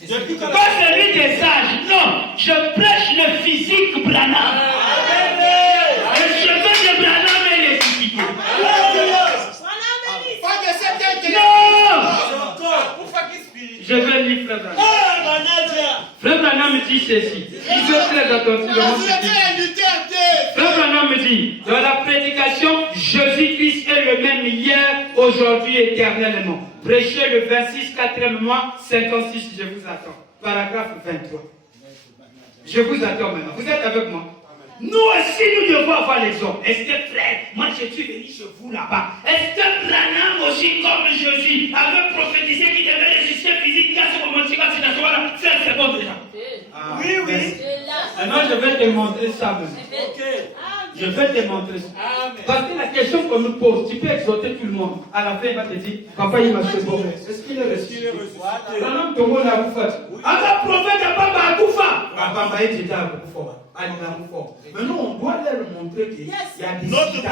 Pas celui des sages, non. Je prêche le physique Branham. Le cheveu de Branham est ressuscité. Non. Je vais lire Frère Branham. Frère Branham me dit ceci. Il fait très attention. Frère Branham me dit, dans la prédication, Jésus-Christ est le même hier, aujourd'hui, éternellement. Prêchez le 26, 4e mois, 56, je vous attends. Paragraphe 23. Je vous attends maintenant. Vous êtes avec moi? Nous aussi, nous devons avoir l'exemple. Est-ce que frère, moi je suis venu chez vous là-bas. Est-ce que Branham aussi, comme Jésus, avait prophétisé qu'il devait résister physique, c'est bon déjà. Oui. Maintenant, je vais te montrer ça maintenant. Je vais te montrer ça. Parce que la question qu'on nous pose, tu peux exhorter tout le monde. À la fin, il va te dire, papa, il m'a fait bon. Est-ce qu'il est ressuscité? Branham, tout le monde a Koufa. Ah, prophète, papa, a Koufa. Papa, il était à Koufa. Maintenant, on doit leur montrer qu'il y a des citations.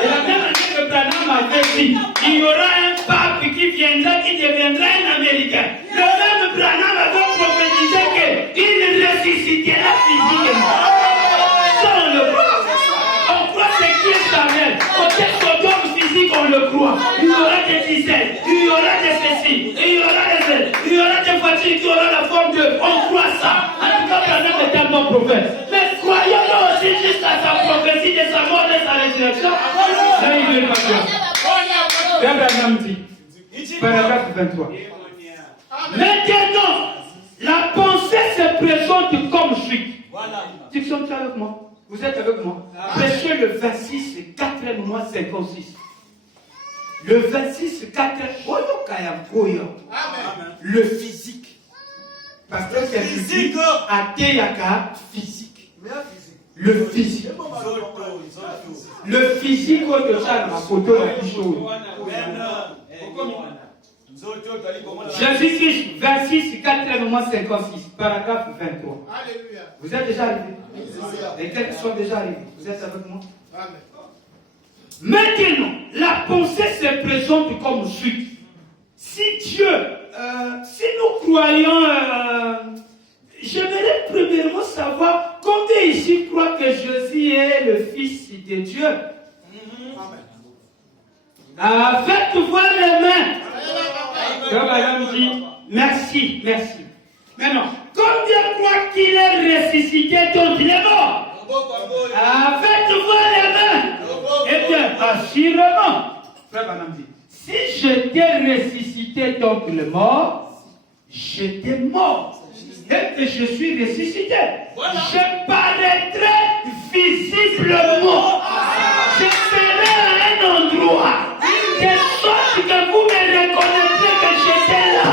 Et la même année que Branham avait dit, il y aura un pape qui viendra, qui deviendra un Américain. Le même Branham avait prophétisé qu'il ressuscitera physiquement. Ça, on le croit. On croit ce qui est charnel. Côté Sodome physique, on le croit. Il y aura des dizaines, il y aura des ceci, il y aura des voitures qui auront la forme de. On croit ça. En tout cas, Branham est un bon prophète. Mais croyons-nous aussi juste à sa prophétie de sa mort et de sa résurrection. Là, il ne veut pas croire. Frère Branham dit, paragraphe 23. Maintenant, la pensée se présente comme suit. Tu es avec moi? Vous êtes avec moi? Prêchez le 26, 4e mois 56. Le 26, 4e. Le physique. Parce que c'est physique. Ateyaka, physique. Le physique. Le physique, Jésus-Christ, 26, 4e mois 56, paragraphe 23. Alléluia. Vous êtes déjà arrivés? Les quelques sont déjà arrivés. Vous êtes avec moi? Amen. Maintenant, la pensée se présente comme suit. Si Dieu, si nous croyons, j'aimerais premièrement savoir combien ici croient que Jésus est le Fils de Dieu. Faites voir les mains. Madame dit, merci. Maintenant, combien croient qu'il est ressuscité dont il est mort? Faites voir les mains. Eh bien, assurément. Frère Madame dit, si j'étais ressuscité dont il est mort, j'étais mort. Et que je suis ressuscité. Je paraîtrai visiblement. Je serai à un endroit. De sorte que vous me reconnaîtrez que j'étais là.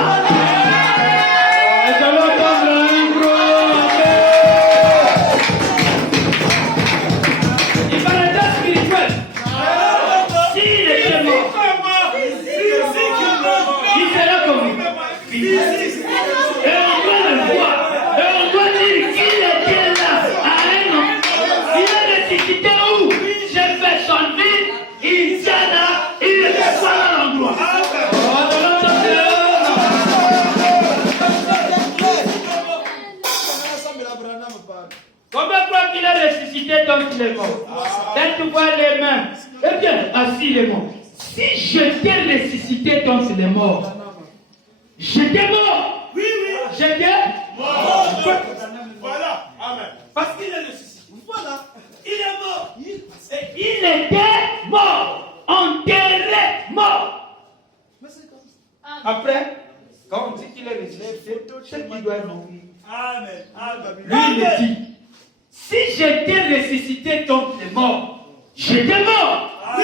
Il va être spirituel. S'il était mort, il sera comme lui. Et on doit le voir. Et on doit dire qu'il était là à un an. Il est ressuscité où? J'ai fait son vie. Il tient là. Il est soit à l'endroit. Combien croient qu'il a ressuscité donc il est mort? Faites voir les mains. Eh bien, assis il est mort. Si j'étais ressuscité donc il est mort, j'étais mort. Oui. J'étais mort. Voilà. Amen. Parce qu'il est ressuscité. Voilà. Il est mort. Et il était mort. Enterré, mort. Après, quand on dit qu'il est ressuscité, c'est qu'il doit mourir. Amen. Lui, il dit, si j'étais ressuscité donc il est mort, j'étais mort. Oui.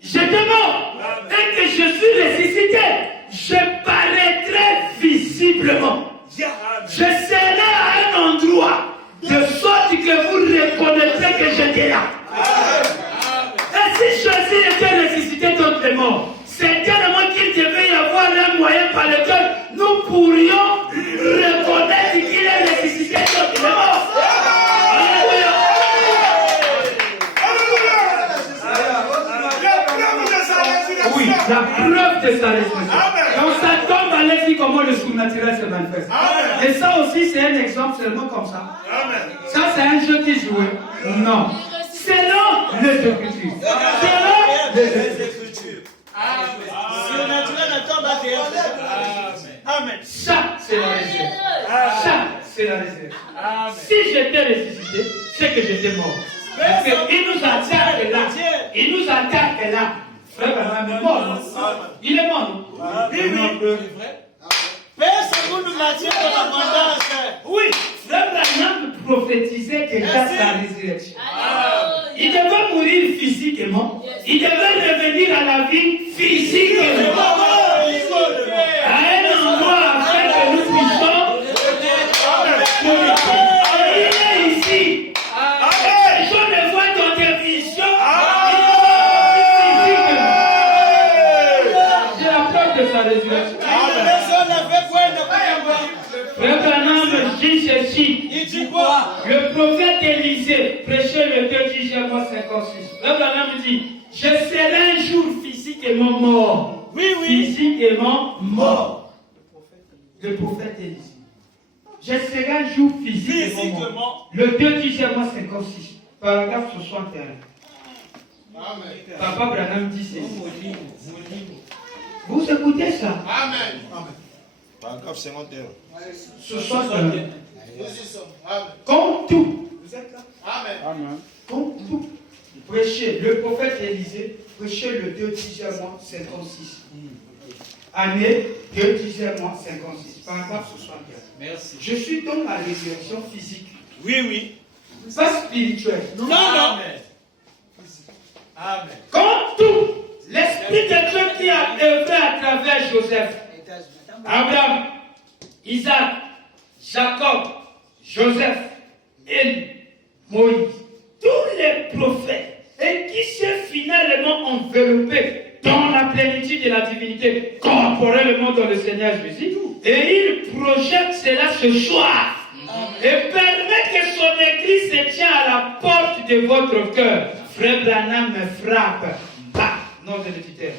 J'étais mort. Et que je suis ressuscité, je paraîtrai visiblement. Je serai à un endroit de sorte que vous reconnaîtrez que j'étais là. Et si Jésus était ressuscité donc il est mort, c'est tellement qu'il devait y avoir un moyen par lequel nous pourrions reconnaître qu'il est ressuscité donc il est mort. Alléluia. Oui, la preuve de sa résurrection. Quand ça tombe, allez-y comment le journal. surnaturel se manifeste. Et ça aussi, c'est un exemple seulement comme ça. Ça, c'est un jeu qui est joué. Non. Selon les Écritures. Selon les Écritures. Surnaturel n'attend pas de Amen. Ça, c'est la réserve. Ça, c'est la réserve. Si j'étais ressuscité, c'est que j'étais mort. Parce qu'il nous attaque là. Il nous attaque là. Frère Branham est mort, non? Il est mort, non? Oui, oui. Père, c'est vous nous Matthieu dans l'abondance. Oui, Frère Branham prophétisait déjà sa résurrection. Il devait mourir physiquement. Il devait revenir à la vie physiquement. À un endroit afin que nous puissions. Il est ici. Je ne vois dans tes visions. C'est la preuve de sa résurrection. Frère Branham dit ceci. Il dit quoi? Le prophète Élisée prêchait le 2 Dixième-mois 56. Frère Branham dit, je serai un jour physiquement mort. Oui, oui. Physiquement mort. Le prophète Élisée. Je serai un jour physiquement mort. Le 2 Dixième-mois 56. Paragraphe 61. Papa Branham dit ceci. Vous écoutez ça? Amen. Paragraphe 51. 61. Comme tout. Vous êtes là? Amen. Comme tout. Prêchez, le prophète Élisée prêchait le 2 Dixième-mois 56. Année 2 Dixième-mois 56. Paragraphe 61. Merci. Je suis donc à la résurrection physique. Oui, oui. Pas spirituelle. Non, non. Amen. Amen. Comme tout, l'Esprit de Dieu qui a œuvré à travers Joseph, Abraham, Isaac, Jacob, Joseph, Élie, Moïse, tous les prophètes, et qui s'est finalement enveloppé dans la plénitude de la divinité, corporellement dans le Seigneur Jésus, et il projette cela ce soir. Et permet que son église se tient à la porte de votre cœur. Frère Branham me frappe. Bah, nom de l'Éternel.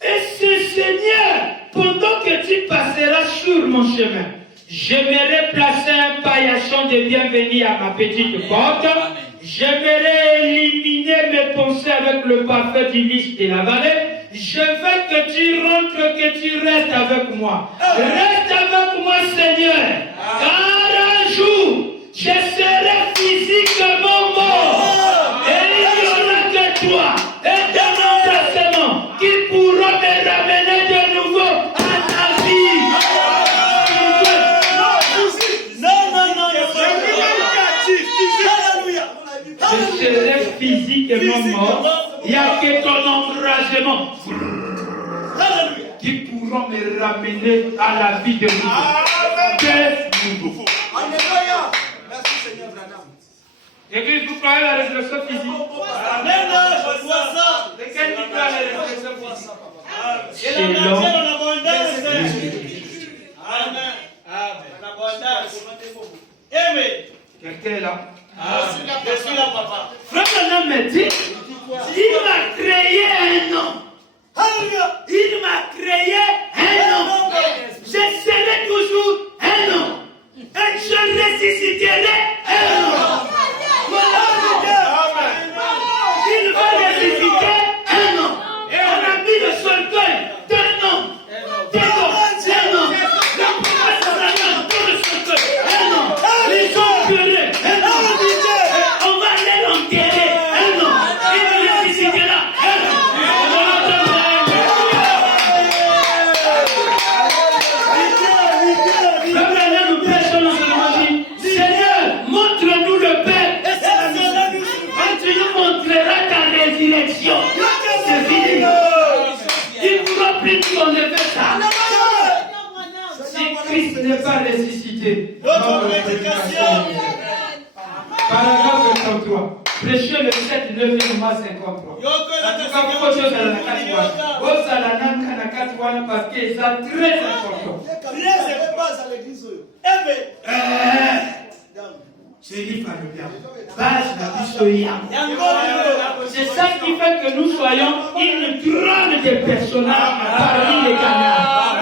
Et ce Seigneur, pendant que tu passeras sur mon chemin, j'aimerais placer un paillasson de bienvenue à ma petite porte. J'aimerais éliminer mes pensées avec le parfum du lys de la vallée. Je veux que tu rentres, que tu restes avec moi. Reste avec moi, Seigneur. Car un jour, je serai physiquement mort. Et il n'y aura que toi et ton embrassement qui pourra me ramener de nouveau à la vie. Non. Je serai physiquement mort. Il n'y a que ton embrasement qui pourront me ramener à la vie de nouveau. Alléluia. Merci Seigneur Branham. Église, vous croyez à la résurrection physique? Amen. Je vois ça. De quel niveau à la résurrection physique? Et la matière en abondance. Amen. En abondance. Amen. Quelqu'un est là? Je suis là, papa. Frère Branham me dit, il m'a créé un homme. Alléluia. Il m'a créé un homme. Je serai toujours un homme. Et je ressusciterai un homme. Il va ressusciter un homme. On a mis le soldat d'un homme. D'un homme. La promesse d'un homme dans le soldat. Un homme. Les hommes pleurés. Un homme. On va aller l'enterrer. Un homme. Il ressuscitera un homme. Seigneur, montre-nous le Père. Quand tu nous montreras ta résurrection, c'est fini. Il ne pourra plus nous enlever ça. Si Christ n'est pas ressuscité, Notre prédication. paragraphe 53. Prêchez le 7, 9, 53. Beaucoup de choses à la Katouana. Vous à la Katouana parce que ça très important. Rien ne se passe à l'église. C'est lui par le bien. Base la bisoya. C'est ça qui fait que nous soyons une grande des personnages parmi les canards.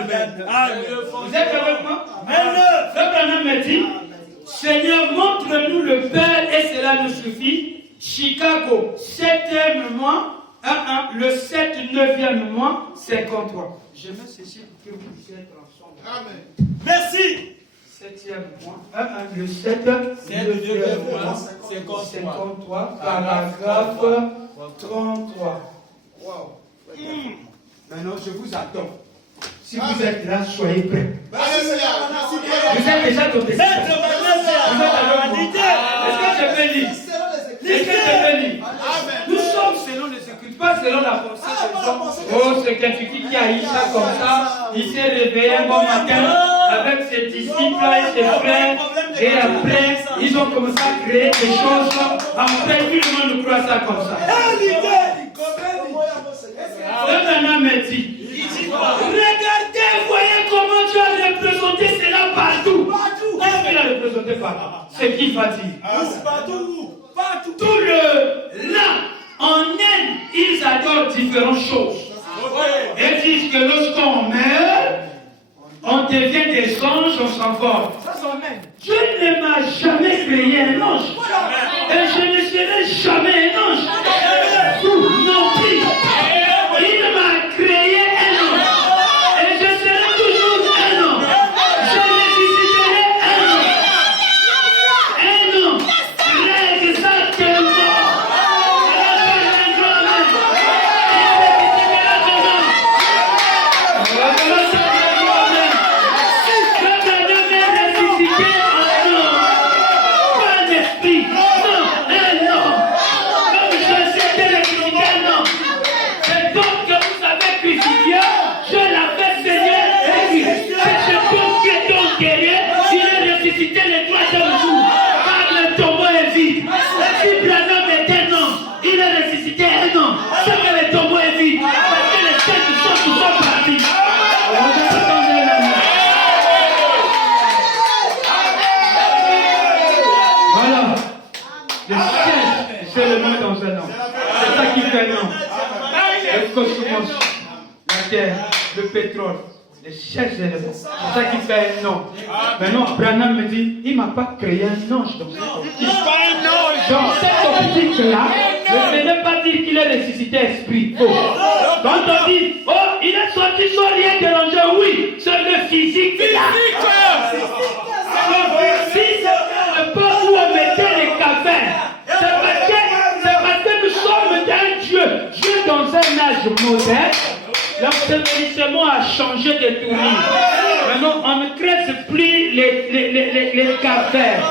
Amen. Amen. Vous êtes avec moi? Frère Branham me dit, Seigneur, montre-nous le Père et cela nous suffit. Chicago, 7e mois, le 7, 9e mois, 53. Je mets ceci pour que vous puissiez être ensemble. Amen. Merci. 7e mois, le 7, 9e mois, 53, paragraphe 33. Wow. Maintenant, je vous attends. Si vous êtes là, soyez prêts. Vous êtes déjà tombé. Est-ce que je peux lire? Est-ce que je peux lire? Nous sommes selon les Écritures, pas selon la pensée des hommes. Oh, c'est quelqu'un qui a eu ça comme ça. Il s'est réveillé un bon matin avec ses disciples et ses frères. Et après, ils ont commencé à créer des choses. Après, tout le monde nous croit ça comme ça. Le Nana me dit, regardez, voyez comment tu as représenté cela partout. Qu'est-ce qu'il a représenté par ce qu'il va dire? Partout. Tout le là, en Inde, ils adorent différentes choses. Ils disent que lorsqu'on meurt, on devient des anges, on s'envole. Dieu ne m'a jamais créé un ange. Et je ne serai jamais un ange. Vous non plus. Il m'a créé un ange. Et je serai toujours un ange. Je ressusciterai un ange. Un ange. Exactement. Le pétrole, les chefs éléments, c'est ça qui fait un nom. Maintenant, Branham me dit, il ne m'a pas créé un ange. Donc, dans cette optique-là, ne venez pas dire qu'il est ressuscité esprit. Oh. Quand on dit, oh, il est sorti sans rien déranger, oui, c'est le physique là. Si c'est le pas où on mettait les cavernes, c'est parce que nous sommes d'un Dieu. Dieu dans un âge moderne. L'enseignement a changé de tournure. Maintenant, on ne creuse plus les cavernes.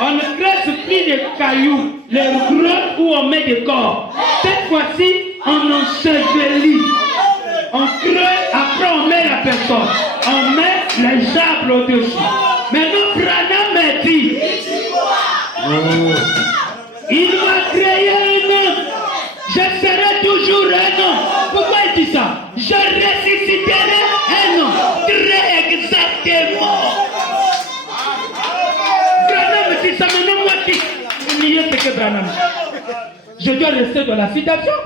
On ne creuse plus les cailloux, les grottes où on met des corps. Cette fois-ci, on ensevelit. On creuse, après on met la personne. On met les arbres au-dessus. Maintenant, Branham m'a dit, il m'a créé un homme. Je serai toujours un homme. Pourquoi il dit ça? Je ressusciterai un homme. Très exactement. Branham dit ça, maintenant moi qui oubliez ce que Branham dit. Je dois rester dans la citation.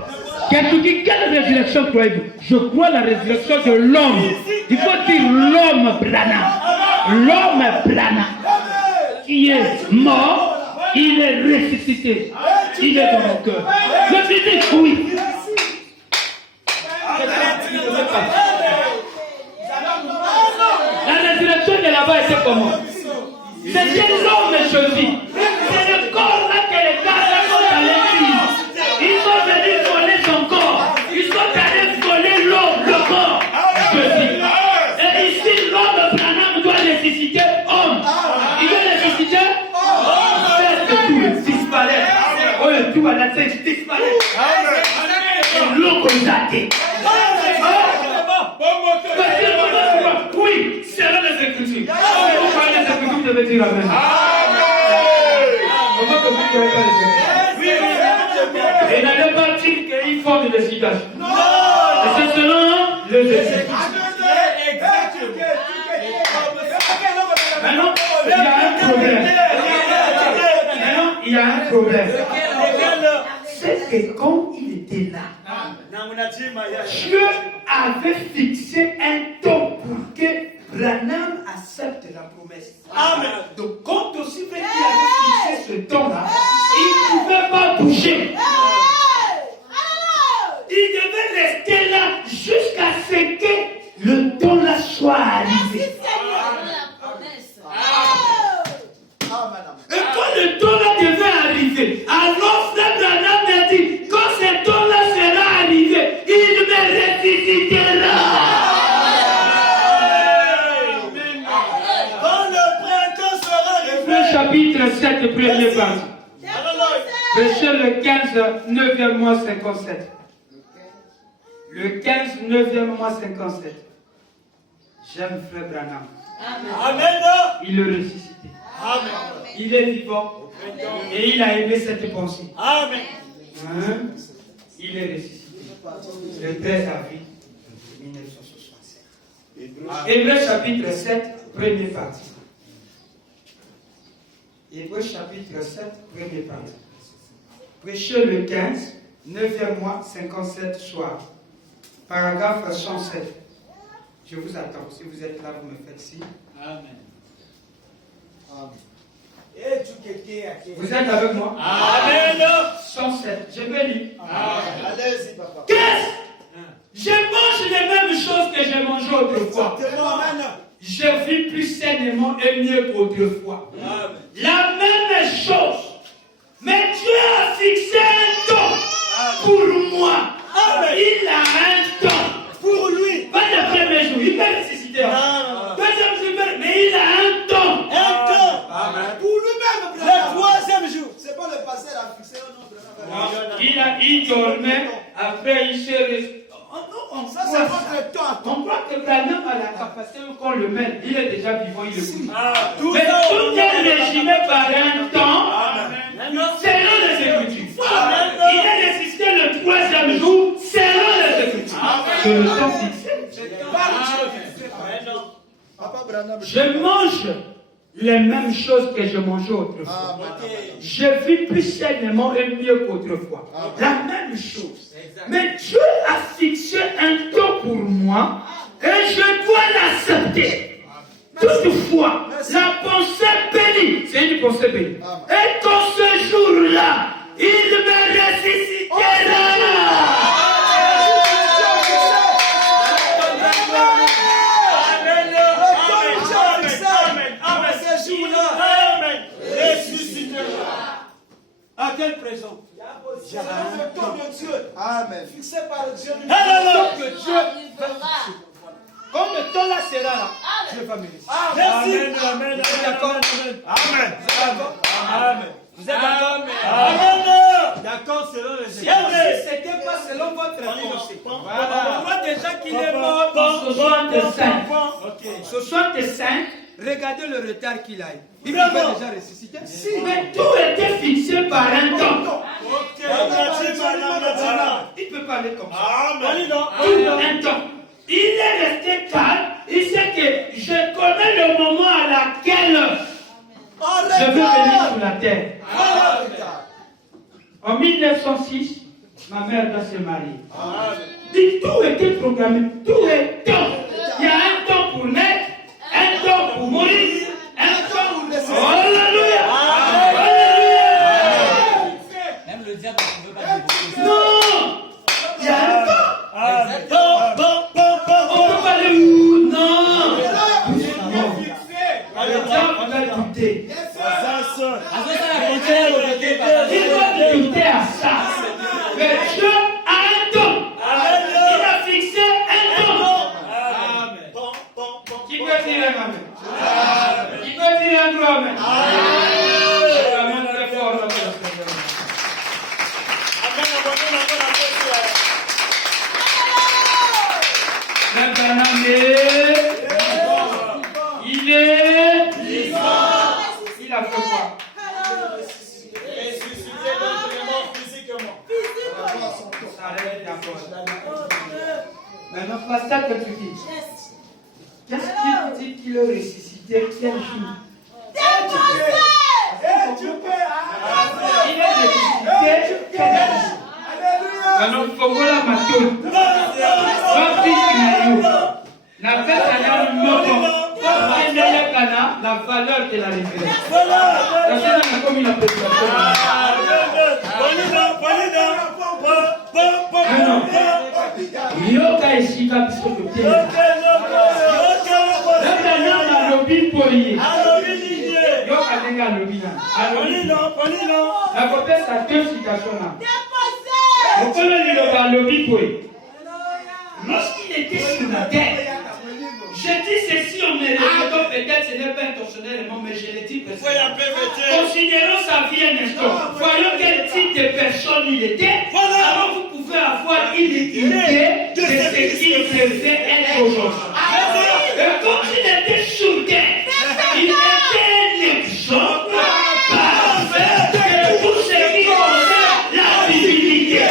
Quand tu dis quelle résurrection croyez-vous? Je crois la résurrection de l'homme. Il faut dire l'homme Branham. L'homme Branham qui est mort. Il est ressuscité. Il est dans mon cœur. Le physique, oui. La résurrection de là-bas était comment? C'était l'homme choisi. C'est le corps là que les gars sont allés vivre. Ils sont venus voler son corps. Ils sont allés voler l'homme, le corps choisi. Et ici, l'homme Branham doit ressusciter homme. Il doit ressusciter tout à la tête disparaît. L'eau constatée. Oui, c'est là les Écritures. Pourquoi les Écritures devaient dire Amen? Comment que vous ne croyez pas les Écritures? Et n'allez pas dire qu'il faut de l'explication. Et c'est selon les Écritures. Maintenant, il y a un problème. Maintenant, il y a un problème. C'est que quand il était là, Dieu avait fixé un temps pour Branham accepte la promesse. Amen. Donc, quand aussi fait qu'il avait fixé ce temps-là, il ne pouvait pas bouger. Il devait rester là jusqu'à ce que le temps-là soit arrivé. Et quand le temps-là devait arriver, alors frère Branham m'a dit, quand ce temps-là sera arrivé, il me ressuscitera. Quand le printemps sera Le arrivé. chapitre 7, premier partie. Verset le 15, 9e mois 57. Le 15, 9e mois 57. J'aime frère Branham. Amen. Il est ressuscité. Amen. Il est vivant. Et il a aimé cette pensée. Amen. Hein? Il est ressuscité. Le 13 avril 1967. Hébreux chapitre 7, première partie. Hébreux chapitre 7, première partie. Prêchez le 15, 9e mois, 57 soir. Paragraphe 107. Je vous attends. Si vous êtes là, vous me faites signe. Amen. Vous êtes avec moi? Amen. 107. Je vais lire. Allez-y, papa. 15. Je mange les mêmes choses que j'ai mangées autrefois. Je vis plus sainement et mieux qu'autrefois. La même chose. Mais Dieu a fixé un temps pour moi. Il a un temps pour lui. Pas le premier jour, il va ressusciter. Deuxième jour, mais il a un temps. Un temps. Pour lui-même, Le troisième jour. c'est pas le passé, il a fixé un autre. Il dormait, après il s'est resté. Ça, c'est votre temps. On croit que Branham a la capacité qu'on le mène. Il est déjà vivant, il est fou. Tout Mais tout est régimé par un temps, selon les Écritures. Il est ressuscité le troisième jour, selon les Écritures. C'est le temps fixé. Papa Branham. Je mange les mêmes choses que je mangeais autrefois. Je vis plus sainement et mieux qu'autrefois. La même chose. Mais Dieu a fixé un temps pour moi et je dois l'accepter. Toutefois, la pensée bénie, c'est une pensée bénie. Et qu'en ce jour-là, il me ressuscitera. À quel présent? C'est le temps de Dieu. Amen. Fixé par Dieu. Alors, Que Dieu. Quand le temps là sera là, Dieu va me ressusciter. merci. Amen. D'accord. Amen. Amen. Vous êtes d'accord? Amen. D'accord, selon les Si c'était pas selon votre pensée. On voit déjà qu'il est mort en 65. 65, regardez le retard qu'il a eu. Il pouvait déjà ressusciter. Mais tout était fixé par un temps. Il peut parler comme ça. Tout un temps. Il est resté calme. Il sait que je connais le moment à laquelle je veux venir sur la terre. En 1906, ma mère va se marier. Et tout était programmé. Tout est temps. Il y a un temps pour naître, un temps pour mourir, un temps pour naître. Alléluia! Alléluia! Même le diable ne veut pas dire. Non! Il y a un temps. On peut pas le où? Non! Le diable va douter. Il doit douter à ça. Mais Dieu a un temps. Il a fixé un temps. Qui peut dire un amen? Qui peut dire un gros amen? Amen très fort, notre Seigneur. Maintenant, il est vivant. Il a fait quoi? Maintenant, pasteur, que tu dis? Qu'est-ce qu'il dit qu'il est ressuscité quel jour? Il est ressuscité quel jour? Maintenant, Fongola Mathieu. Va vite, Nayo. Na pesa ya moko. a la valeur de la révélation. La Seigneur a commis la prédication. Yoka esika biso kote. Yoka lobi poye. Yoka lenga lobi na. La côté ça deux citations là. Okolo liloba lobi poye. Lorsqu'il était sur la terre, je dis ceci en me répétant, peut-être ce n'est pas intentionnellement, mais je le dis parce que considérons sa vie un instant. Voyons quel type de personne il était. Alors vous pouvez avoir une idée de ce qu'il devait être aujourd'hui. Et quand il était sur terre, il était un exemple parfait pour ce qui concerne la divinité. La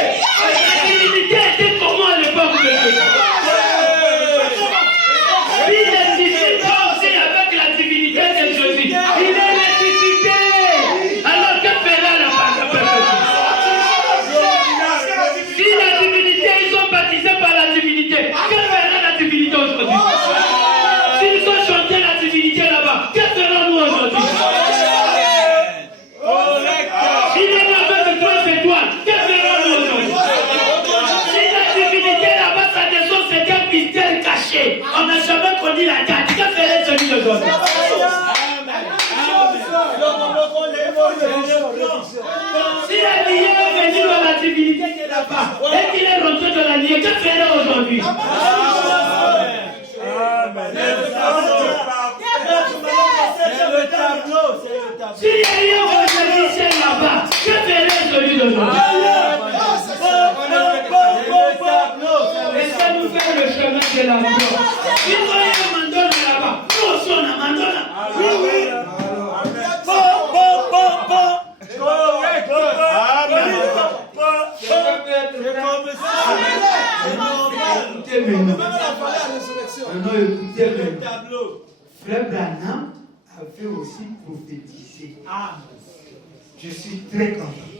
divinité était comment à l'époque de Dieu? Il n'existe pas aussi avec la divinité de Jésus. Il est ressuscité. Alors que fera la perfection? Si la divinité, ils sont baptisés par la divinité, que fera la divinité aujourd'hui? S'ils ont chanté la divinité là-bas, que ferons-nous aujourd'hui? Si les navets de toi c'est toi, que ferons-nous aujourd'hui? Si la divinité là-bas, ça descend, c'est un mystère caché. On n'a jamais connu la date. Que ferait celui d'aujourd'hui? Si la liée est venue dans la divinité qui est là-bas, et qu'il est rentré dans la liée, que ferait aujourd'hui? Si il y a eu un magicien là-bas, que ferait celui d'aujourd'hui? Laissez-nous faire le chemin de la mort. Si vous avez un mandona là-bas, nous aussi on a mandona. Oui. Écoutez maintenant. Frère Branham avait aussi prophétisé. Je suis très content.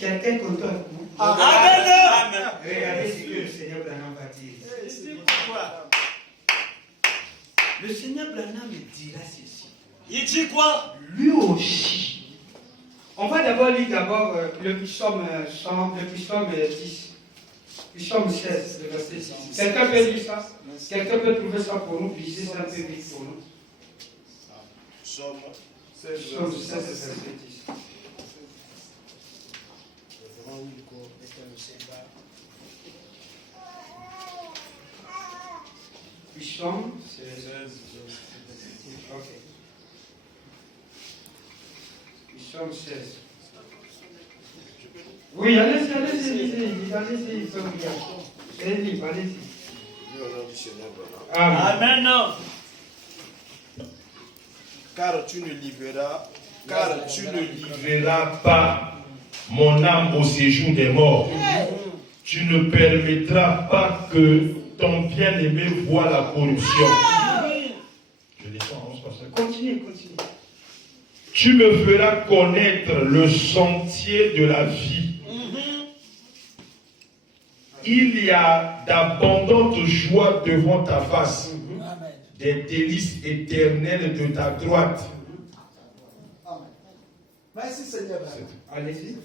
Quelqu'un content avec moi? Amen. Regardez ce que le Seigneur Branham va dire. Le Seigneur Branham me dira ceci. Il dit quoi? Lui aussi. On va d'abord lire le psaume 10. Psaume 16, le verset 6. Quelqu'un peut lire ça? Quelqu'un peut trouver ça pour nous? Lisez ça un peu vite pour nous. Psaume 16, verset 10. Psaume 16. Ok. Psaume 16. Oui, allez-y. Allez-y. Amen. Car tu ne livreras pas mon âme au séjour des morts. Tu ne permettras pas que ton bien-aimé voie la corruption. Je descends, Continue. Tu me feras connaître le sentier de la vie. Il y a d'abondantes joies devant ta face, des délices éternelles de ta droite. Merci Seigneur. Allez-y.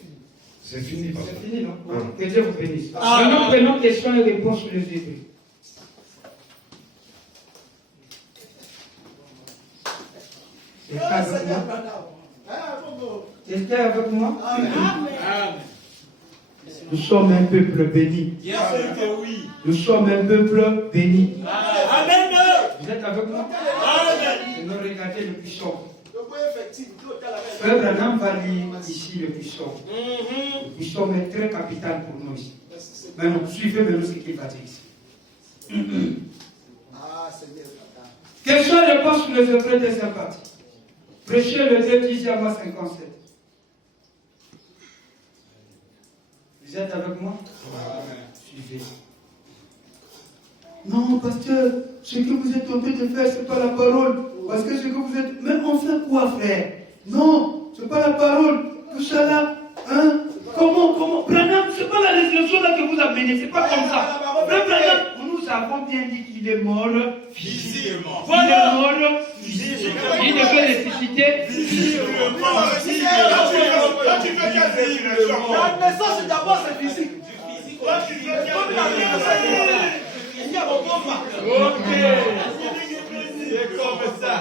C'est fini, papa. C'est fini, non? Que Dieu vous bénisse. Maintenant, prenons questions et réponses sur le début. Quelqu'un avec moi? Amen. Nous sommes un peuple béni. Nous sommes un peuple béni. Amen. Vous êtes avec moi? Amen. Et nous regardez le puissant. Frère Branham va lire ici le puissant. Le puissant est très capital pour nous ici. Maintenant, suivez maintenant ce qu'il va dire ici. Quelles sont les réponses sur les œuvres des sympathies? Prêchez le 2 à 57. Vous êtes avec moi? Suivez. Non, pasteur, ce que vous êtes en train de faire, ce n'est pas la parole. Parce que ce que vous êtes. Mais on fait quoi, frère? Non, ce n'est pas la parole. Tout ça là, hein? Comment? Branham, ce n'est pas la résolution là que vous amenez, c'est pas comme ça. Branham, nous avons bien dit qu'il est mort physiquement. Il est mort physiquement. Il devait ressusciter. Quand tu veux qu'elle résurrection, La naissance, d'abord, c'est physique. quand tu veux qu'elle Il y a mon papa. Ok. C'est comme ça.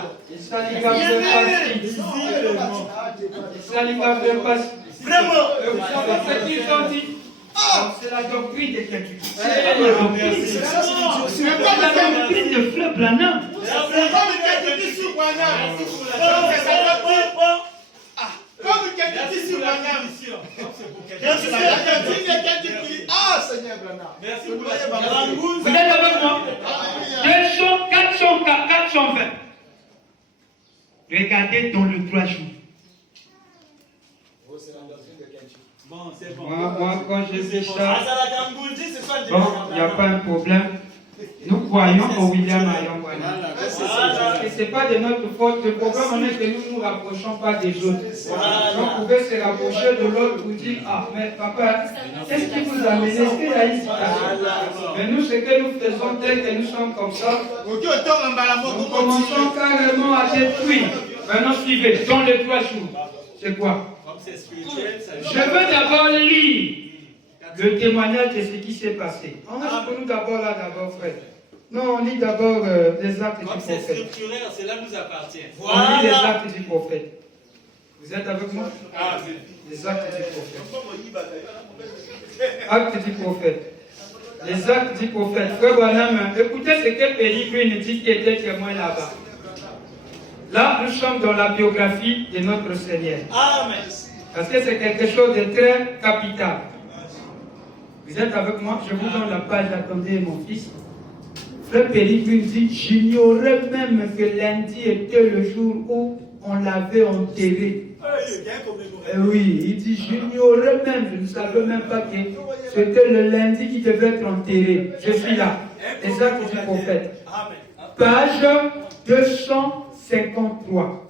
Ça n'y va même pas. Vraiment. Vous savez ce qu'ils ont dit? C'est la doctrine de quelqu'un. C'est la doctrine de Frère Branham. Comme quelqu'un dit sur la name. Ah, Seigneur Branham. Merci pour la Vous êtes avec moi? 420. Regardez dans le 3 jours. Bon, c'est bon. Moi, quand je fais ça, c'est bon, il n'y a pas un problème. Nous croyons au William Ayongwana. Et ce n'est pas de notre faute. Le problème est que nous ne nous rapprochons pas des autres. On pouvait se rapprocher de l'autre pour dire, ah, mais papa, qu'est-ce qui vous amène? Est-ce qu'il y a une situation? Mais nous, ce que nous faisons, dès que nous sommes comme ça, nous commençons carrément à détruire. Maintenant, suivez, dans les 3 jours. C'est quoi? Je veux d'abord lire le témoignage de ce qui s'est passé. On reste nous d'abord là, d'abord, frère. Non, on lit d'abord les actes du Comme c'est prophète. structurel, cela nous appartient. On lit les actes du prophète. Vous êtes avec moi? Ah, Les actes du prophète. Actes du prophète. Les actes du prophète. Frère Branham, écoutez ce que Pellegrini dit qui était témoin là-bas. Là, nous sommes dans la biographie de notre Seigneur. Amen. Parce que c'est quelque chose de très capital. Vous êtes avec moi? Je vous donne la page. Attendez, mon fils. Frère Pellegrini dit, j'ignorais même que lundi était le jour où on l'avait enterré. Oui, il dit, j'ignorais même, je ne savais même pas que c'était le lundi qui devait être enterré. Je suis là. Les actes du prophète. Page 253.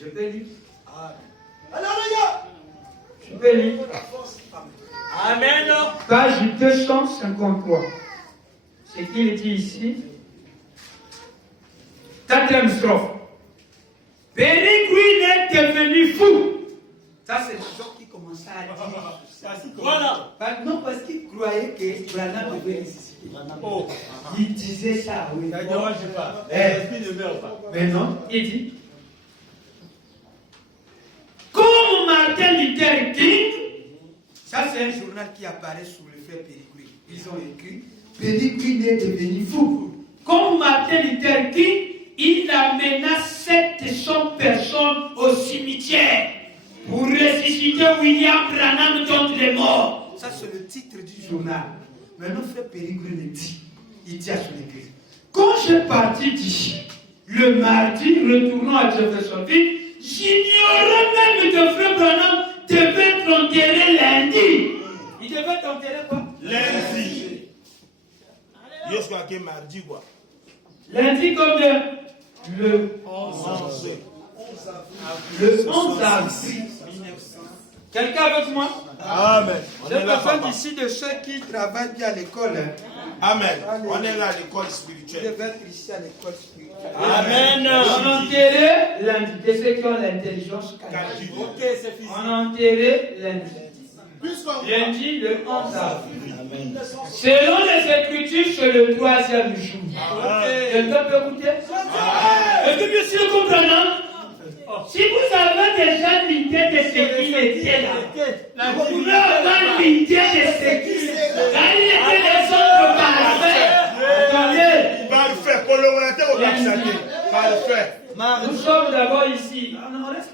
Je peux lire? Alléluia. Je peux lire? Amen. Page 253. Ce qu'il dit ici. 4e strophe. Pellegrini est devenu fou. Ça, c'est les gens qui commençaient à dire. Voilà. Non, parce qu'ils croyaient que Branham devait ressusciter. Oh. Il disait ça, oui. Ça ne dérange pas. Eh. L'esprit ne meurt pas. Mais non, il dit. Comme Martin Luther King, ça c'est un journal qui apparaît sous le fait Pellegrini. Ils ont écrit, Pellegrini est devenu fou. Comme Martin Luther King, il amena 700 personnes au cimetière pour ressusciter William Branham d'entre les morts. Ça c'est le titre du journal. Maintenant, frère Pellegrini dit, il dit à son église, quand je partis d'ici, le mardi, retournant à Jeffersonville, j'ignorais même que frère Branham devait être enterré lundi. Il devait être enterré quoi? lundi. Jusqu'à quel mardi quoi? Lundi combien? Le 11 avril. Quelqu'un avec moi? Amen. J'ai besoin d'ici de ceux qui travaillent bien à l'école. Amen. On est là à l'école Vous spirituelle. devez être ici à l'école spirituelle. Amen. On a enterré lundi. De ceux qui ont l'intelligence canadienne. Ok, c'est fini. On a enterré lundi. Lundi le 11 avril. Selon les Écritures, c'est le 3e jour. Quelqu'un peut écouter? Est-ce que bien sûr comprenant? Si vous avez déjà l'idée de ce qu'il était là, vous pouvez avoir l'idée de ce qu'il était. Quand il était les autres parfaits. Attendez. Parfait. Collaborateur au Baxaté. Parfait. Nous sommes d'abord ici. On reste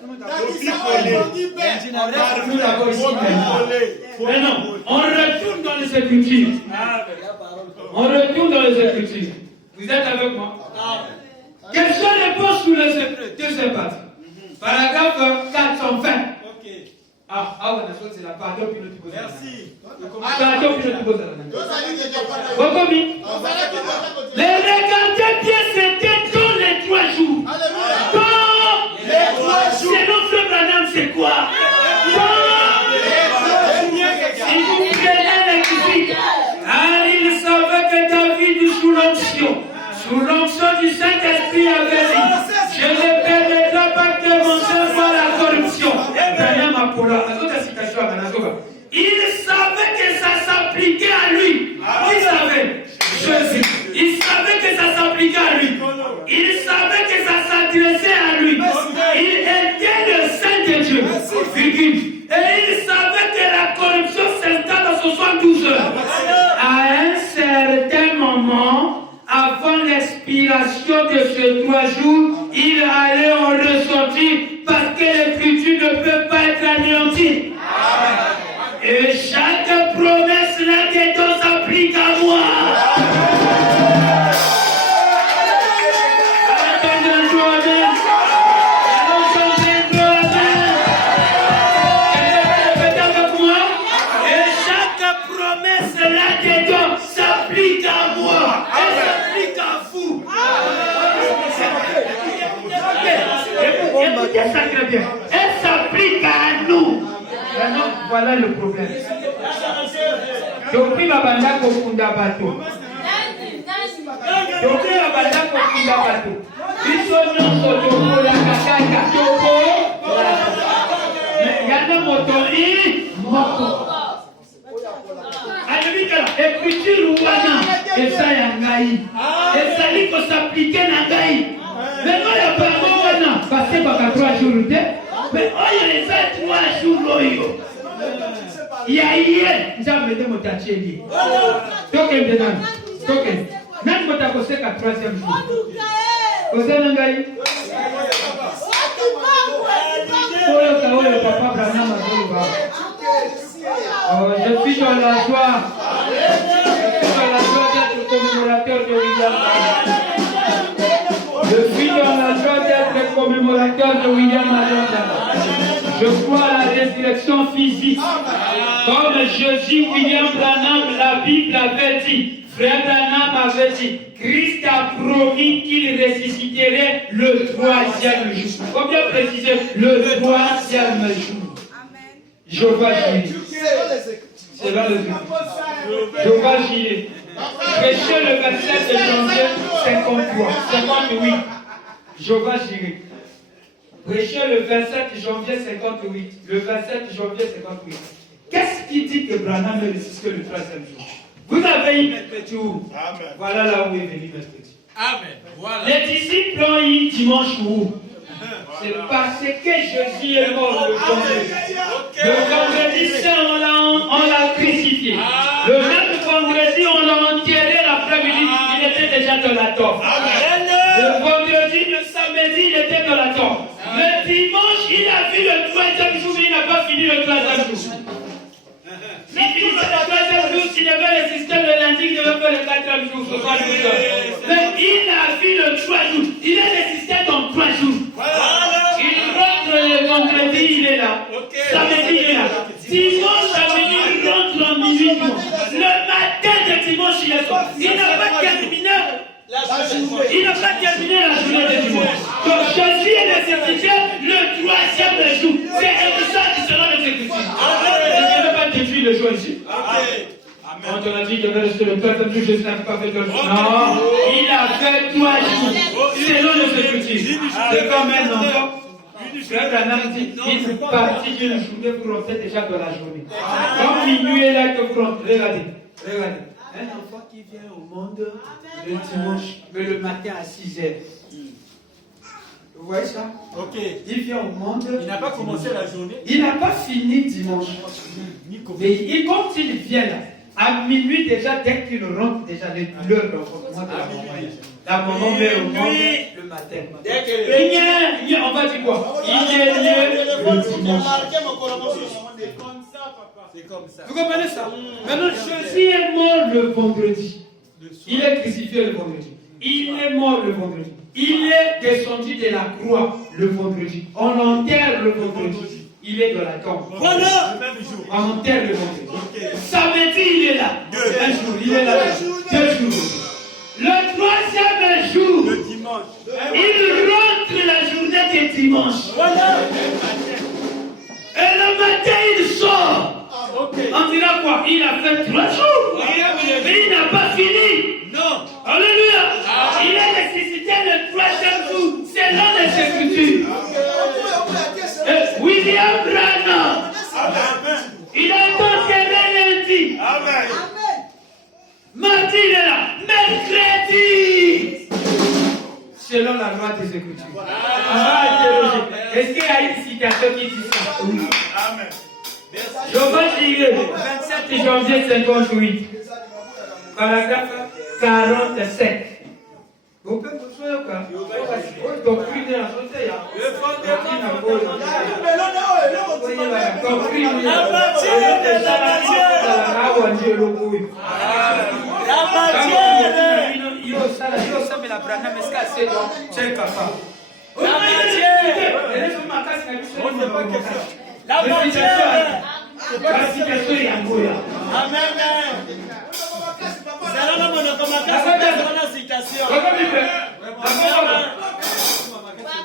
d'abord ici. Maintenant, on retourne dans les Écritures. On retourne dans les Écritures. Vous êtes avec moi? Quelles sont les postes sous les deuxième partie? Paragraphe 420. Ah, c'est la pardon puis nous pose. Merci. Pardon puis nous pose. Reconnu. Les regarder bien, c'était dans les 3 jours. Dans les 3 jours. C'est notre Branham, c'est quoi? Si vous prenez les critiques, il savait que David sous l'onction du Saint-Esprit avait dit, je Il savait que ça s'adressait à lui. Il était le Saint de Dieu. Et il savait que la corruption s'installe dans 72 heures. À un certain moment, avant l'expiration de ces 3 jours, il allait en ressortir parce que l'écriture ne peut pas être anéantie. Et chaque promesse là-dedans s'applique à moi. Ça très bien. Elle s'applique à nous. Maintenant, voilà le problème. Donc, ma banda kokunda bateau. Donc, ma banda kokunda bateau. Ils sont non sotoko la kakaka. Toko. Yana motori. Moko. Écriture wana. Et ça yangai. Et ça dit qu'on s'applique nangai. Maintenant, il y a pas de passer par 3 jours, mais il y a 3 jours. Il y a hier, j'ai mis mon tacheli. Donc, même quand tu as posé 4e jour. Vous avez un gars. Je suis dans la joie. Je suis dans la joie d'être commémorateur de William. Je suis dans la joie d'être commémorateur de William Alonda. Je crois à la résurrection physique. Comme Jésus, William Branham, la Bible avait dit, Frère Branham avait dit, Christ a promis qu'il ressusciterait le 3e jour. Combien préciser le 3e jour? Jéhovah Jireh. C'est là le but. Jéhovah Jireh. Prêchez le 27 janvier 58. Jéhovah Jireh. Prêchez le 27 janvier 58. Le 27 janvier 58. Qu'est-ce qui dit que Branham est ressuscité le 3e jour? Vous avez eu Maître Petit où? Voilà là où est venu Maître Petit. Amen. Voilà. Les disciples ont eu dimanche où? C'est parce que Jésus est mort le vendredi. Le vendredi saint, on l'a crucifié. Le même vendredi, on l'a enterré l'après-midi. Il était déjà dans la tombe. Le vendredi, le samedi, il était dans la tombe. Le dimanche, il a vu le 3e jour, mais il n'a pas fini le 3e jour. S'il finit pas le 3e jour, s'il avait résisté le lundi, il devait faire le 4e jour. Mais il a vu le 3 jours. Il est résisté dans 3 jours. Il rentre le vendredi, il est là. Samedi, il est là. Dimanche, samedi, il rentre en minuit. Le matin de dimanche, il est là. Il n'a pas terminé la journée de dimanche. Donc Jésus est ressuscité le 3e jour. C'est ça qui sera l'exécution. Je ne vais pas détruire le jour ici. Quand on a dit qu'il devait rester le 3e jour, Jésus n'a pas fait 2 jours. Non, il a fait 3 jours. Selon l'exécutif. C'est comme un enfant. Frère Branham dit une partie d'une journée pour rentrer déjà dans la journée. Comme minuit est là que vous rentrez, regardez. Un enfant qui vient au monde le dimanche, mais le matin à 6h. Vous voyez ça? Ok. Il vient au monde. Il n'a pas commencé la journée. Il n'a pas fini dimanche. Mais quand il vient là, à minuit déjà, dès qu'il rentre déjà, les douleurs d'enfantement de la maman. La maman met au monde le matin. On va dire quoi? Il est lié le dimanche. C'est comme ça. Vous comprenez ça? Maintenant, Jésus est mort le vendredi. Il est crucifié le vendredi. Il est mort le vendredi. Il est descendu de la croix le vendredi. On enterre le vendredi. Il est dans la tombe. Voilà. Le même jour. On enterre le vendredi. Samedi, il est là. Un jour, il est là. 2 jours. Le 3e jour, le dimanche. Il rentre la journée de dimanche. Voilà. Et le matin, il sort. On dira quoi? Il a fait 3 jours. Mais il n'a pas fini. Non. Alléluia. Il est ressuscité le 3e jour. C'est là les Écritures. William Branham. Il a enterré lundi. Amen. Mardi, il est là. Mercredi. selon la loi des Écritures. On va interroger. Est-ce qu'il y a une citation qui dit ça? Oui. Amen. Joël Jiré, 27 janvier 58. Paragraphe 47. Vous pouvez vous souvenir quoi?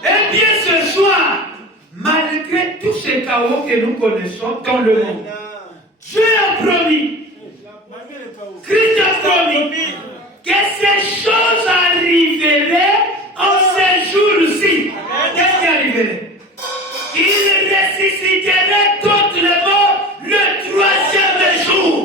Eh bien, ce soir, malgré tous ces chaos que nous connaissons dans le monde, Dieu a promis, Christ a promis que ces choses arriveraient en ces jours-ci. Qu'est-ce qui arriverait? Il ressusciterait toutes les morts le 3e jour.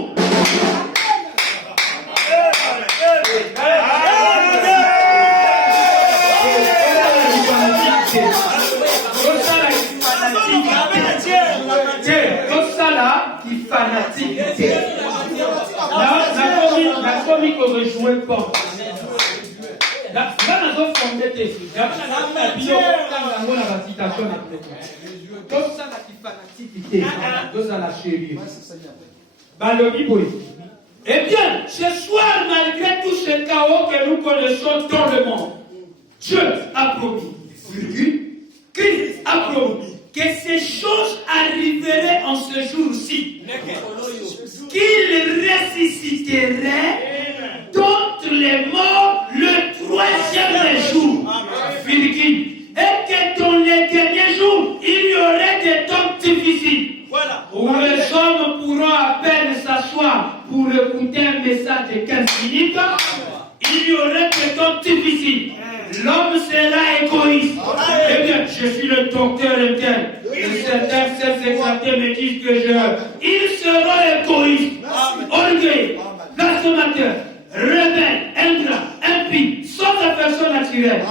Nakomi ko rejouer pas. Là nous avons fondé ici. Eh bien, ce soir, malgré tout ce chaos que nous connaissons dans le monde, Dieu a promis, Christ a promis que ces choses arriveraient en ce jour-ci, qu'il ressusciterait d'entre les morts le 3e jour, et que dans les derniers jours, il y aurait des temps difficiles, où les hommes pourront à peine s'asseoir pour écouter un message de 15 minutes. Il y aurait des temps difficiles. L'homme sera égoïste. Eh bien, je suis le docteur interne. Et certains secrétaires me disent que ils seront égoïstes, orgueilleux, blasphémateurs, rebelles, ingrats, impies, sans affection naturelle,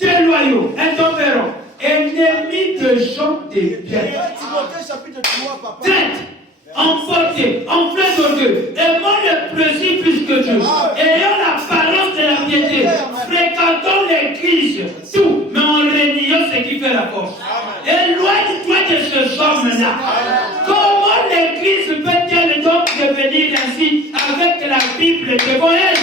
déloyaux, intempérants, ennemis de gens de bien, traîtres, emportés, enflés d'orgueil, aimant le plaisir plus que Dieu, ayant l'apparence de la piété, fréquentant l'église, tout, mais en reniant ce qui fait la force. Éloigne-toi de ce homme-là. Comment l'église peut-elle donc devenir ainsi avec la Bible devant elle?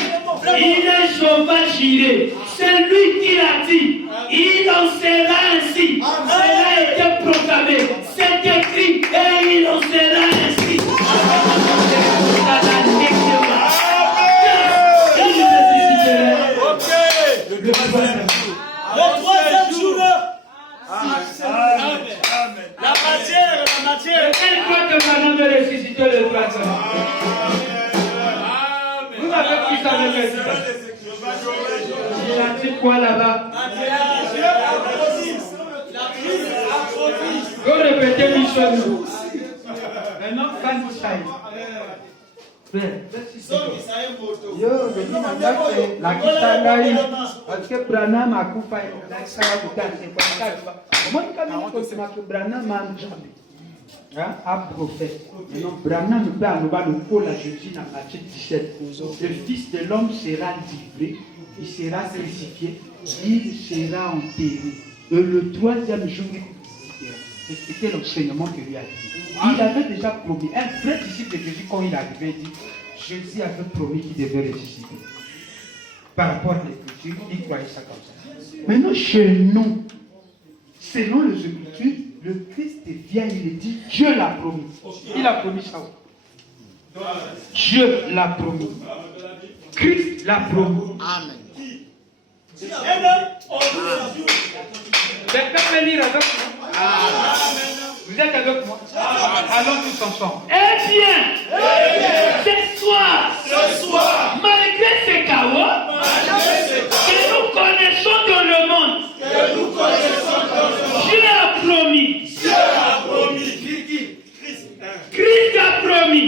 Il est Jéhovah Jiré. C'est lui qui l'a dit. Il en sera ainsi. Cela a été proclamé. C'est écrit et il en sera ainsi. Le 3e jour. La matière. Quelle fois que Madame de ressusciter le 3e? Vous avez qui ça veut dire? Il a dit quoi là-bas? Vous répétez Michel. Maintenant, quand vous savez. La Kishangai, parce que Branham a coupé la Branham a prophète. Non, Branham peut avoir le pôle à Jésus dans Matthieu 17. Le Fils de l'homme sera livré, il sera crucifié, il sera enterré. Et le 3e jour, c'était l'enseignement que lui a dit. Il avait déjà promis, un vrai disciple de Jésus, quand il arrivait, il dit, Jésus avait promis qu'il devait ressusciter. Par rapport à l'Écriture, il croyait ça comme ça. Maintenant, chez nous, selon les Écritures, le Christ vient, il dit, Dieu l'a promis. Il a promis ça. Dieu l'a promis. Christ l'a promis. Amen. Quelqu'un peut lire avec moi? Vous êtes avec moi? Allons tous ensemble. Eh bien, ce soir, malgré ces chaos que nous connaissons dans le monde, Dieu a promis. Christ a promis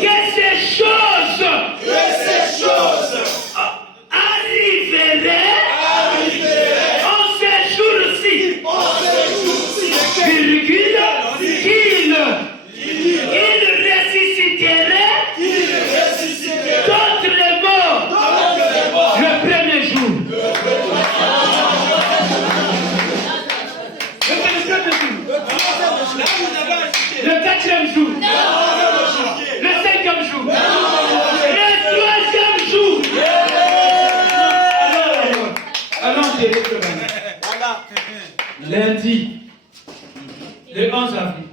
que ces choses arriveraient gérer ce bain. Voilà. Lundi, le 11 avril,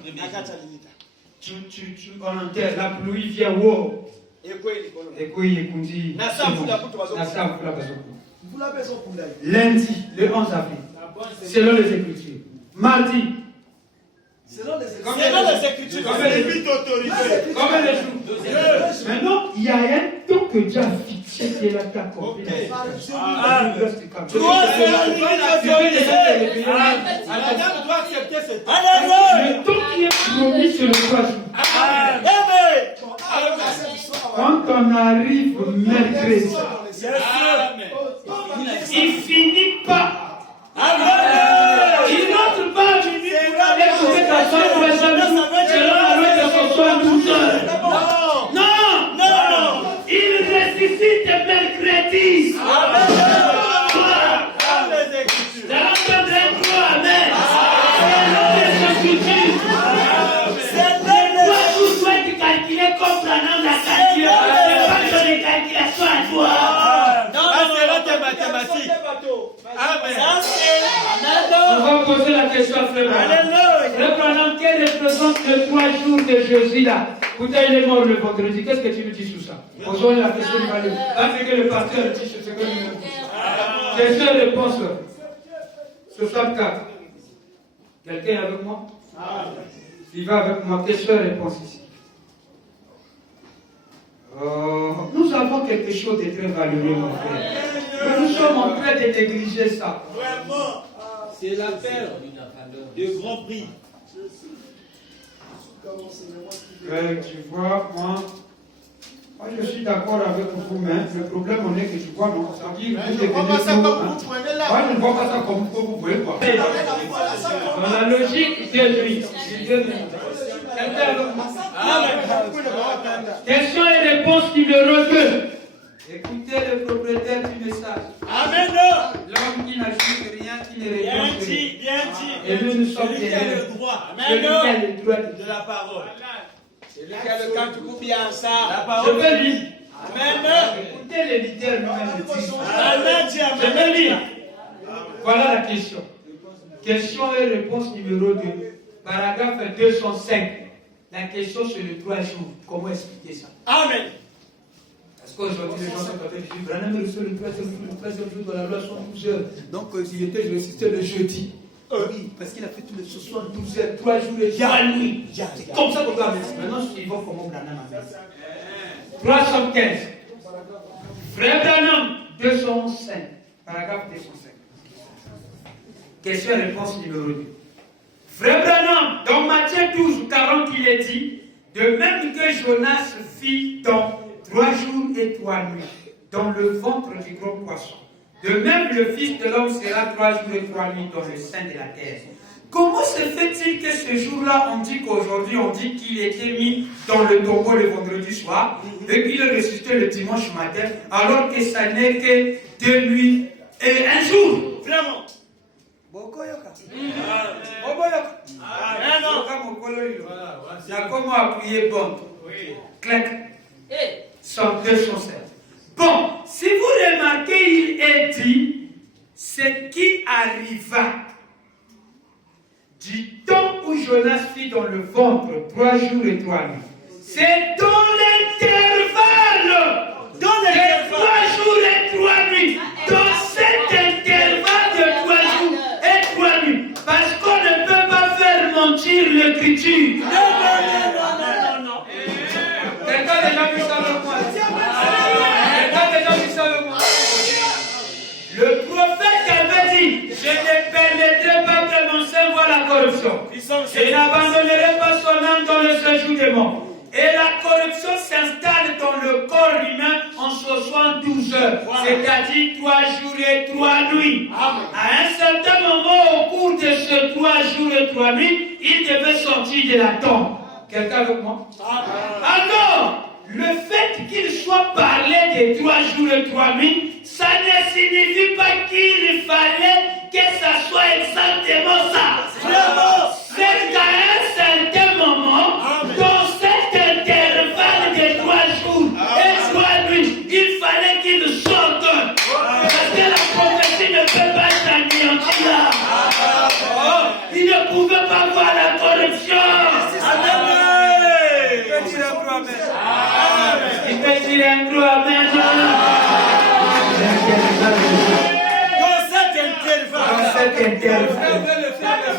on enterre, la pluie vient, wow. Et quoi, il est conduit. Lundi, le 11 avril, selon les Écritures. Mardi, Selon les Écritures. combien de jours? Maintenant, il y a un temps que Dieu a fixé qui est la date complète. Madame doit accepter ce temps. Le temps qui est promis sur le 3 jours. Quand on arrive mercredi, il finit pas. Il n'entre pas pour aller trouver sa soeur pour la selon la loi de 72 heures. Non. Il ressuscite mercredi. On va poser la question à Frère Branham. Frère Branham, quel représente les 3 jours de Jésus là? Écoutez, il est mort le vendredi. Qu'est-ce que tu nous dis sur ça? Posons la question du Valais. Parce que le pasteur dit ce que nous disons. Question et réponse. 64. Quelqu'un est avec moi? Il va avec moi. Question et réponse ici. Nous avons quelque chose de très valeureux, mon frère. Nous sommes en train de négliger ça. Vraiment. C'est l'affaire de grand prix. Tu vois, moi je suis d'accord avec vous, mais le problème on est que tu vois, non, ça dit que vous devenez moi je ne vois pas ça comme vous voulez quoi. Dans la logique de lui. Question et réponse numéro 2. Écoutez le propriétaire du message. Amen. L'homme qui n'ajoute rien, qui ne répond rien. Bien dit. Et nous sommes celui qui a le droit. Celui qui a le droit de la parole. Celui qui a le quand tu coupes bien ça. La Je parole. vais lire. Amen. Écoutez les leaders nous-mêmes. Amen. Je vais lire. Voilà la question. Question et réponse numéro 2. Paragraphe 205. La question sur le 3 jours. Comment expliquer ça? Amen. Parce qu'aujourd'hui, les gens sont en train de dire Branham est reçu le 3e jour de la loi 72 heures. Donc, s'il était ressuscité le jeudi. Oui, parce qu'il a fait tout le 72 heures, 3 jours et 3 nuits. C'est comme ça qu'on doit faire. Maintenant, suivons comment Branham a fait. 315. Frère Branham, 205. Paragraphe 205. Question et réponse numéro 2. Frère Branham, dans Matthieu 12, 40, il est dit, de même que Jonas fit dans 3 jours et 3 nuits, dans le ventre du gros poisson, de même le Fils de l'homme sera 3 jours et 3 nuits dans le sein de la terre. Comment se fait-il que ce jour-là, on dit qu'aujourd'hui, on dit qu'il était mis dans le tombeau le vendredi soir, et qu'il est ressuscité le dimanche matin, alors que ça n'est que 2 nuits et 1 jour? Vraiment. Il y a comment appuyer bon. Clac. 102, 107. Bon, si vous remarquez, il est dit ce qui arriva du temps où Jonas fit dans le ventre 3 jours et 3 nuits. C'est dans l'intervalle de 3 jours et 3 nuits. Dans cet intervalle de 3 jours et 3 nuits. Parce qu'on ne peut pas faire mentir l'écriture. Non. Quelqu'un a déjà vu ça avec moi? Le prophète avait dit, je ne permettrai pas que mon sein voie la corruption. Et n'abandonnerai pas son âme dans le séjour des morts. Et la corruption s'installe dans le corps humain en 72 heures. C'est-à-dire 3 jours et 3 nuits. À un certain moment, au cours de ces 3 jours et 3 nuits, il devait sortir de la tombe. Quelqu'un avec moi? Alors, le fait qu'il soit parlé de 3 jours et 3 nuits, ça ne signifie pas qu'il fallait que ça soit exactement ça. C'est qu'à un certain moment, dans cet intervalle de 3 jours et 3 nuits, il fallait qu'il sorte. Parce que la prophétie ne peut pas être un gros amen. Dans cette intervalle, Dans cette intervalle.